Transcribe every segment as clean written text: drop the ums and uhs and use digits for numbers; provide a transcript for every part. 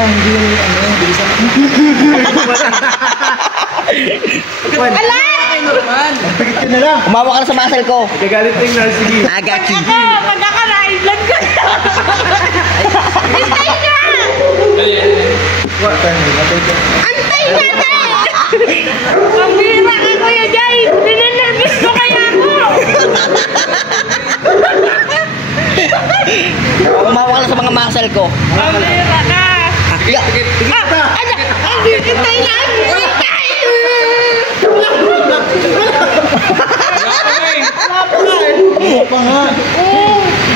hindi ano, bilisan mo. Ala! Pagpikit ka na lang. Umawa ka na sa muscle ko. Gagalit na yung nurse, sige. Agaki. Magkaka-ride lang ko. Antay na! Antay na na! Pambira ka, Kuya Jay. Ninenervous ko kaya ako. Umawa ka na sa mga muscle ko. Pambira ka. Sige. Antay na!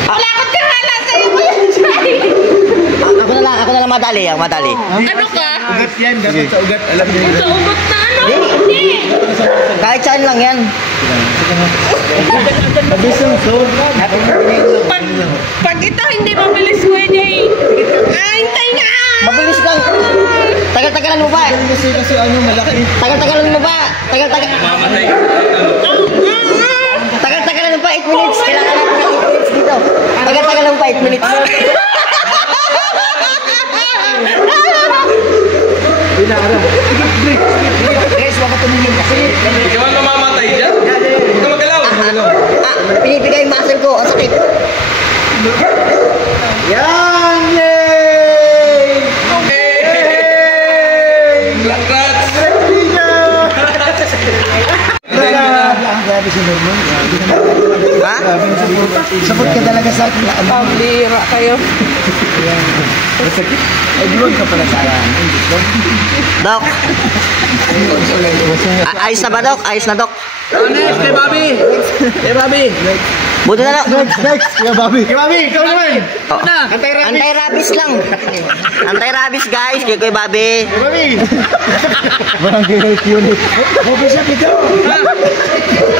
Wala kang tiwala sa'yo, Kuya Jay. Ako na lang madali. Ano ka? Ugat yan, dapat sa ugat. Alam niyo Sa ugot na ano? Hindi. Kahit saan lang yan. Pag ito hindi mabilis, Kuya Jay. Antay nga! Mabilis lang. Tagal-tagalan mo ba? Kasi ano, malaki. Tagal-tagalan mo ba? Tagal-tagalan mo pa 8 minutes. Kailangan natin ng 8 minutes dito. Tagal-tagalan mo pa 8 minutes. Guys, wag ka tumingin kasi. Ikaw ang mamamatay dyan. Huwag ka magalaw. Pinipigay yung muscle ko. Ang sakit. Yan! Yay! Congrats. Grabe si Norman. Ha? Sabot ka talaga sa akin. Pambira kayo. Masakit. Ay, duwan ka pala sa akin. Dok. Ayos na ba, Dok? Ayos na, Dok. Honest, kay Bobby. Kay Bobby. Buti na lang. Next! Kaya Bobby! Kaya Bobby! Ikaw naman! Oh, anti-rabies lang. Anti-rabies, guys. Kaya kay Bobby. Kaya Bobby! Barangay Health Unit. Bobby siya pito!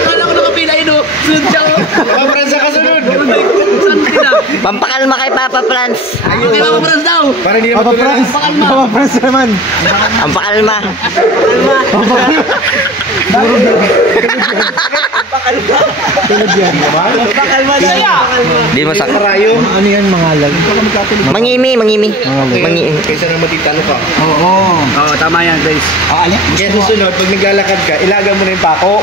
Akala ko nakapila ino. Sunod siya ko. Paparan sa kasunod! Saan sila? Pampakalma kay Papa Franz. Hindi ako paras daw. Para hindi naman tulad. Papa Franz naman! Pampakalma. Tulad yan. Pakalma saya. Di masakit. Karayo. Ano yan mga lag? Mangimi. Kaysa na matitano ka. Oo, tama yan, guys. Kaya susunod, pag naglalakad ka, ilagan mo na yung pako.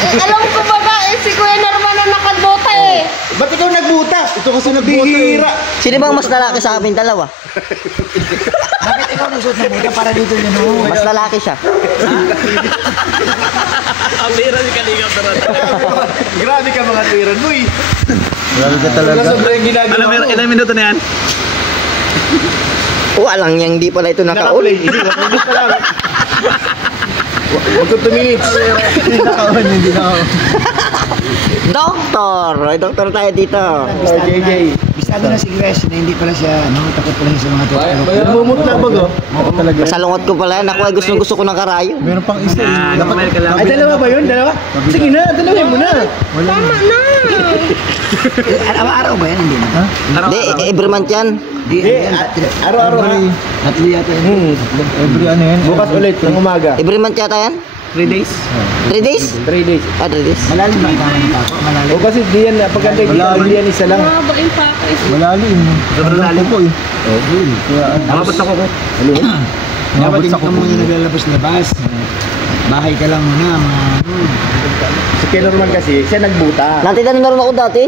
Alam ko ba si Kuya Norman na nakadota eh. Ba't ikaw nagbutas? Ito kasi nagbihira. Sino bang mas lalaki sa amin dalawa? Bakit ikaw nagsuot ng buta para dito yun? Mas lalaki siya. Ang bira si Kalingap na Grabe ka mga tuwiran mo eh. Grabe ka talaga. Sobrang ginagawa Alam mo, ilang minuto na yan? Alang niya, hindi pala ito naka-on. Hindi, makulit ka lang. Magkong 2 minutes. Hindi naka-on. Doktor! Ay, doktor tayo dito. JJ. Bisado na si Grace na hindi pala siya, takot pala siya sa mga tuwa. Lumumot lang ba go? Oo talaga. Salungot ko pala. Naku, ay gusto ko ng karayo. Meron pang isa eh. Dapat ka lang. Ay, dalawa ba yun? Dalawa? Sige na, dalawin mo na. Tama na. Araw-araw ba yan? Hindi na. Hindi, every month yan. Araw-araw ha. Tatlo yata yun. Every ano yan? Bukas ulit, ng umaga. Every month yata yan? 3 days. 3 days? 3 days. 3 days. Malalim ba ang tangan ng tako? Malalim. O kasi di yan, pagkantay dito, hindi yan isa lang. Mahaba yung pako eh. Malalim. Sobrang lalim po eh. Mabot ako ko. Dapat hindi ka muna naglalabas-labas. Bahay ka lang muna, mga Si Ken Norman kasi, siya nagbuta. Natitan na rin ako dati.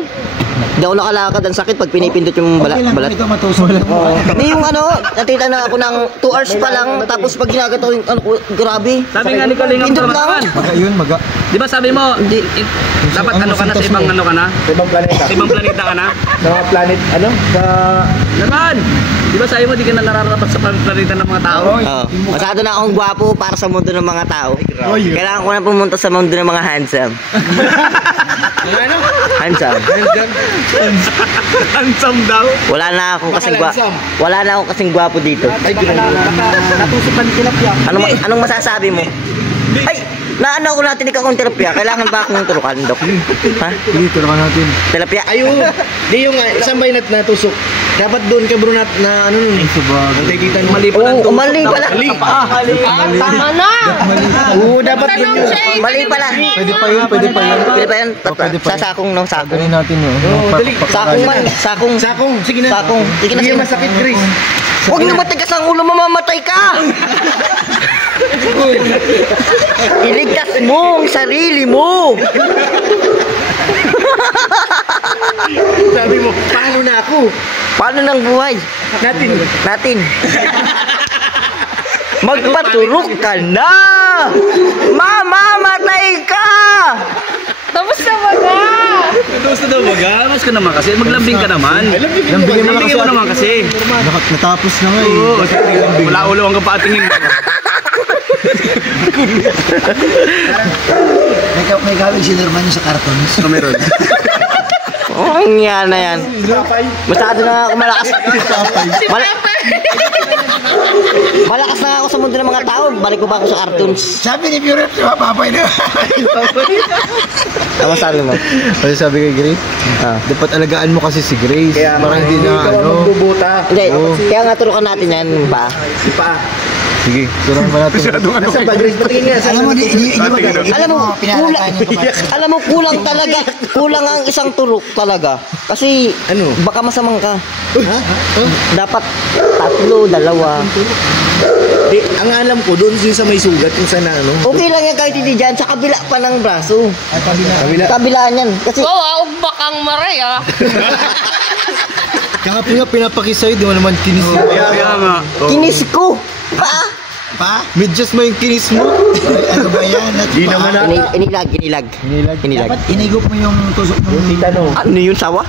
Hindi ako nakalakad. Ang sakit pag pinipindot yung okay lang balat. ikaw matusok. Hindi yung natita na ako ng 2 hours pa lang. Tapos pag ginagato yung grabe. Sabi nga ni Kalingap Pindot na naman. Maga yun, maga. Di ba sabi mo, Hindi. dapat ano ka na sa ibang ano ka na? Sa ibang planeta. Sa ibang planeta ka na? Sa mga planet, ano? Sa... Naman! Di ba sabi mo, di ka na nararapat sa planeta ng mga tao? Oh. Masyado na akong gwapo para sa mundo ng mga tao. Oy, Kailangan ko na pumunta sa mundo ng mga handsome. ano? Handsome. Handsome daw. Wala na akong kasing Handsome. Wala na akong kasing gwapo dito. Ay, Natusok pa ni Tilapia. Anong masasabi mo? Ay, naano ako natin akong terapya. Kailangan ba akong turukan, Dok? Ha? dito na natin. Terapya? Ayun, di yung isang bay natusok. Dapat doon ka bro na ano nun. Ay, sabag. Ang tigitan mo. Mali pala. Oo, mali pala. Tama na. Oo, dapat doon Tanong yun. siya eh. Mali pala. Pwede pa yun, pwede pa yun. Pwede pa yun? pwede pa yun. Sasakong, no? Sakong. Ganin natin yun. Sakong man. Sakong. Sakong, sige na. Sakong. Sige na, Hindi sige na. masakit, Chris. Huwag na matigas ang ulo, mamamatay ka! Iligtas mo ang sarili mo! Sabi mo, paano na ako? Paano ng buhay? Natin. Magpaturok ka na! Mamamatay ka! Tapos na baga! Tapos na daw baga. Mas ka naman kasi. Maglambing ka naman. Lambingin mo na Lambingin mo naman kasi. Natapos na nga eh. Oo. Wala ulo ang kapatingin. May gawin si Norman yung sa cartons. Ano meron? Oh, ang yan na yan. Masyado na ako malakas. Malakas na ako sa mundo ng mga tao. Balik ko ba ako sa cartoons? Sabi ni Pure, papapay na. Ano sabi mo? Kasi sabi kay Grace, dapat alagaan mo kasi si Grace. Kaya Para hindi na ano. magbubuta. Hindi, kaya nga turukan natin yan ba? Sige, turuan pa natin. Nasaan ba, Grace? Patingin nga. Alam mo, Alam mo, kulang talaga. Kulang ang isang turok talaga. Kasi, Ano? baka masamang ka. Dapat 3, 2. Ang alam ko, doon din sa may sugat, kung saan na ano. Okay lang yan kahit hindi dyan. Sa kabila pa ng braso. Kabila. Kabilaan yan. Kasi, Wow, ugbak ang maray ah. Kaya nga pinapakisay, di mo naman kinis. Kaya nga. kinis ko. Pa? Pa? Medyas mo yung kinis mo. Ano ba yan? Di naman Inilag. Dapat inigop mo yung tusok ng titano. Ano yun, sawa?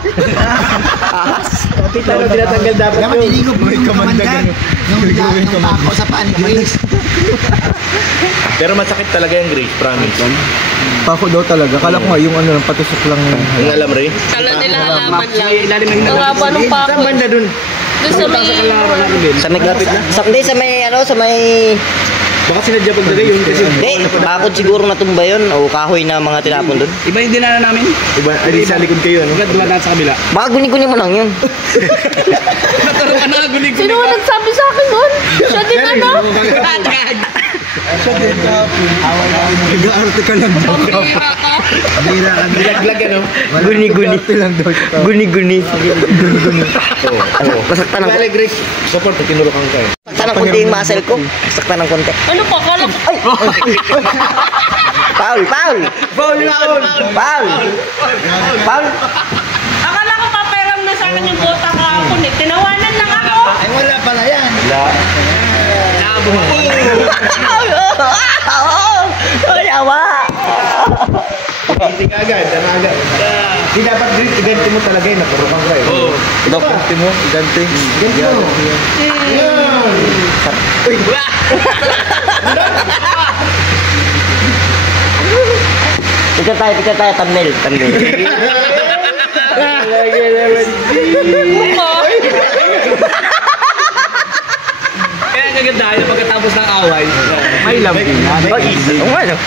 Ahas. Titano, tinatanggal dapat Dapat inigop mo yung kamandag. Yung pako sa paan ni Grace. Pero masakit talaga yung Grace, promise. Pako daw talaga. Kala ko nga yung ano, patusok lang. Yung alam rin. Kala nila halaman lang. Ilalim ng Ang haba ng pako. Saan banda dun? Doon sa may... Sa may, sa may, Baka sinadya paglagay yun kasi. hindi, bakod siguro natumba yun. O kahoy na mga tinapon dun. Iba yung dinala namin. Iba, ay sa likod kayo, ano? Agad dumaan natin sa kabila. Baka guni-guni mo lang yun. Nagkaroon ka na, gulig. Sino ang nagsabi sa akin nun? Siya din ano? Nag-aarte ka lang. Pambira ka. Bira ka na. Laglag ano? Guni-guni. lang daw. Guni-guni. Masaktan ng Kala Grace, support, tinurukan ka eh. Saktan ng konti yung muscle ko. Saktan ng konti. Ano pa? Kala ko... Ay! Foul! Akala ko paperam na sa akin yung bota kahapon eh. Tinawanan lang ako. Ay, wala pala yan. Ay, awa! Hindi ka agad, ano agad. Hindi dapat Grace, iganti mo talaga eh, naturukan ka eh. Oo. Iganti mo, iganti. Iganti mo. Picture tayo, thumbnail. Kaya kagandahan na pagkatapos ng away, may lambingan. Oo nga, no?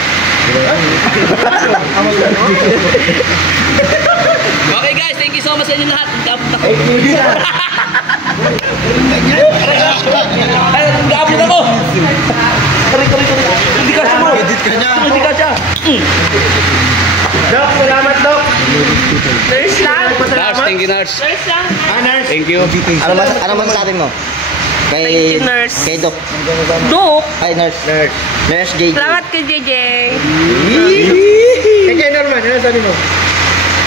Okay guys, thank you so much sa inyo lahat. Ay, gabot ako! Hindi ka siya mo! Hindi ka siya! Doc, salamat Doc. Nurse lang. Nars, thank you Nars. Nurse lang. Nurse. Thank you. Ano masasabi mo? Thank you, nurse. Kay Doc. Duk. Ay, nurse. Nurse JJ. Salamat kay JJ. Kaya Norman, ano sabi mo?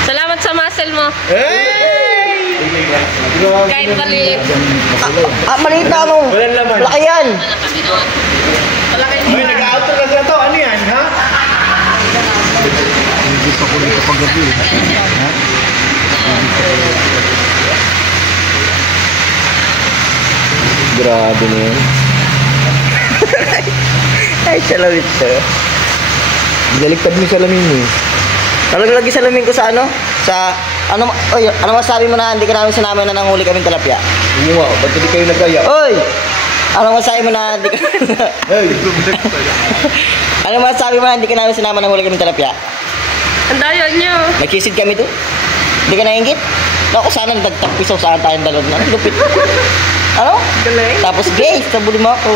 Salamat sa muscle mo. Hey! Kahit maliit. Maliit na ano? Walang laman. Laki yan. Malaki Uy, nag-outro na sa to. Ano yan, ha? Hindi pa ko dito paggabi. Grabe na yun. Ay, salawit siya. Baliktad mo yung salamin mo. Talagang lagi salamin ko sa ano? Sa, ano masabi mo na hindi ka namin sinama na nanghuli kaming tilapia? Oo nga, ba't hindi kayo nag-aya? Oy! Ano masabi mo na hindi ka... Hey! ano masabi mo na hindi ka namin sinama nanghuli kaming tilapia? Ang daya niyo. Nagkisid kami doon? Hindi ka nainggit? Naku, sana nagtagpisaw saan tayong dalon na. Lupit. Ano? Galing. Tapos gay, sabuli mo ako.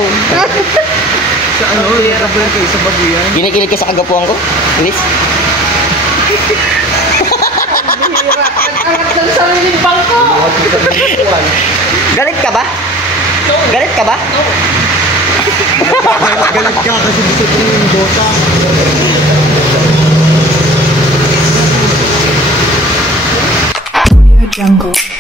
Sa ano? Nakabulan kayo sa bago yan. Ginikilig ka sa kagapuan ko? Please? Ang angat ng sariling bangko. Galit ka ba? Galit ka ba? Galit ka kasi gusto ko yung bota. Jungle.